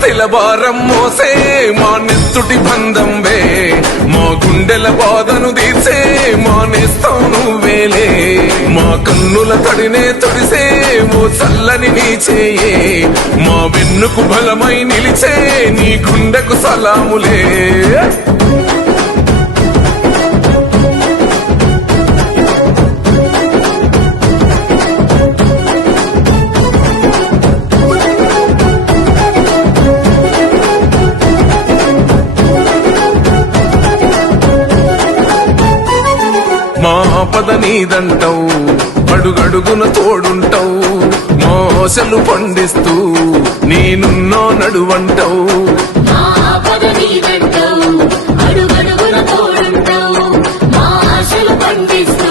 ఆస్తిల భారం మోసే మా నెత్తుటి బంధంవే మా గుండెల బాధను తీర్చే మా నేస్తం నువ్వేలే మా కన్నుల తడినే తొడిసే ఓ చల్లని నీ చేయే మా వెన్నుకు బలమై నిలిచే నీ గుండెకు సలాములే మా ఆపద నీదంటావు అడుగడుగున తోడుంటావు మోసలు పండిస్తూ నేనున్నో నడువంటావు అడుగడుగున తోడుంటావు మా ఆశలు పండిస్తూ